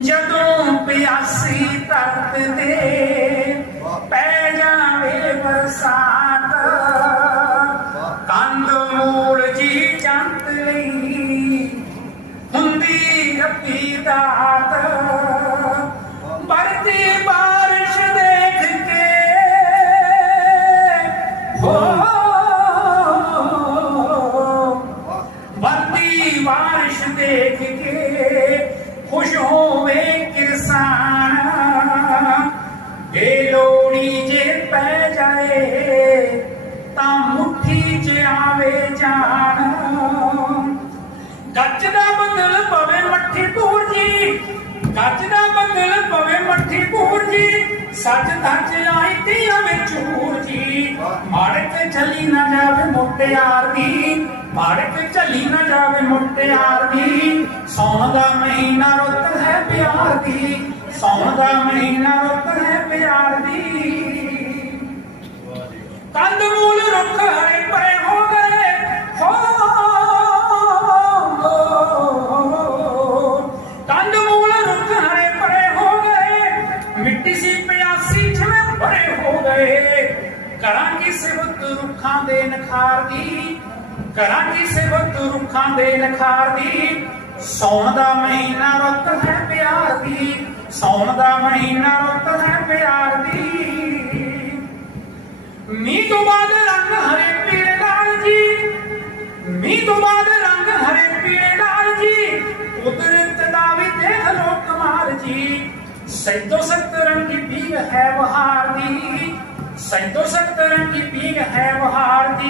ਜਦੋਂ ਪਿਆਸੀ ਧਰਤ ਦੇ ਪੈ ਜਾਵੇ ਬਰਸਾਤ, ਕੰਦ ਮੂਲ ਜੀ ਜੰਤ ਲਈ ਹੁੰਦੀ ਰੱਬੀ ਦਾਤ। ਵਰਦੀ ਬਾਰਿਸ਼ ਦੇਖ ਕੇ ਹੋ। ਵਰਦੀ ਬਾਰਿਸ਼ ਦੇਖ ਕੇ ਤਾਂ ਮੁੱਠੀ 'ਚ ਆਵੇ ਜਾਨ। ਗੱਜ ਦਾ ਬਦਲ ਪਵੇ ਮੱਠੀ ਪੂਰ ਜੀ ਗੱਜ ਦਾ ਬਦਲ ਪਵੇ ਮੱਠੀ ਪੂਰ ਜੀ ਸੱਚ ਧੱਜ ਆਈ ਤੀਆਂ ਵਿੱਚ ਹੂਰ ਜੀ ਮਾੜ ਕੇ ਚੱਲੀ ਨਾ ਜਾਵੇ ਮੁੱਟਿਆਰ ਦੀ ਮਾੜ ਚੱਲੀ ਨਾ ਜਾਵੇ ਮੁੱਟਿਆਰ ਦੀ ਸੌਣ ਦਾ ਮਹੀਨਾ ਰੁੱਤ ਹੈ ਪਿਆਰ ਦੀ, ਸੌਣ ਦਾ ਮਹੀਨਾ ਰੁੱਤ ਹੈ ਪਿਆਰ ਦੀ। ਕੰਦ ਮਿੱਟੀ ਸੀ, ਪਿਆਸੀ ਜਿਵੇਂ ਭਰੇ ਹੋ ਗਏ। ਕਰਾਂ ਕੀ ਸਿਵਤ ਰੁੱਖਾਂ ਦੇ ਨਖਾਰ ਦੀ ਕਰਾਂ ਕੀ ਸਿਵਤ ਰੁੱਖਾਂ ਦੇ ਨਖਾਰ ਦੀ। ਸੌਣ ਦਾ ਮਹੀਨਾ ਰੁੱਤ ਹੈ ਪਿਆਰ ਦੀ, ਸੌਣ ਦਾ ਮਹੀਨਾ ਰੁੱਤ ਹੈ ਪਿਆਰ ਦੀ। ਮੀਂਹ ਤੋਂ ਜੀ ਸੈਦੋ ਸਤ ਰੰਗੀ ਪੀਗ ਹੈ ਬਹਾਰ ਦੀ। ਸੈਦੋ ਸਤ ਰੰਗੀ ਪੀਗ ਹੈ ਬਹਾਰ ਦੀ।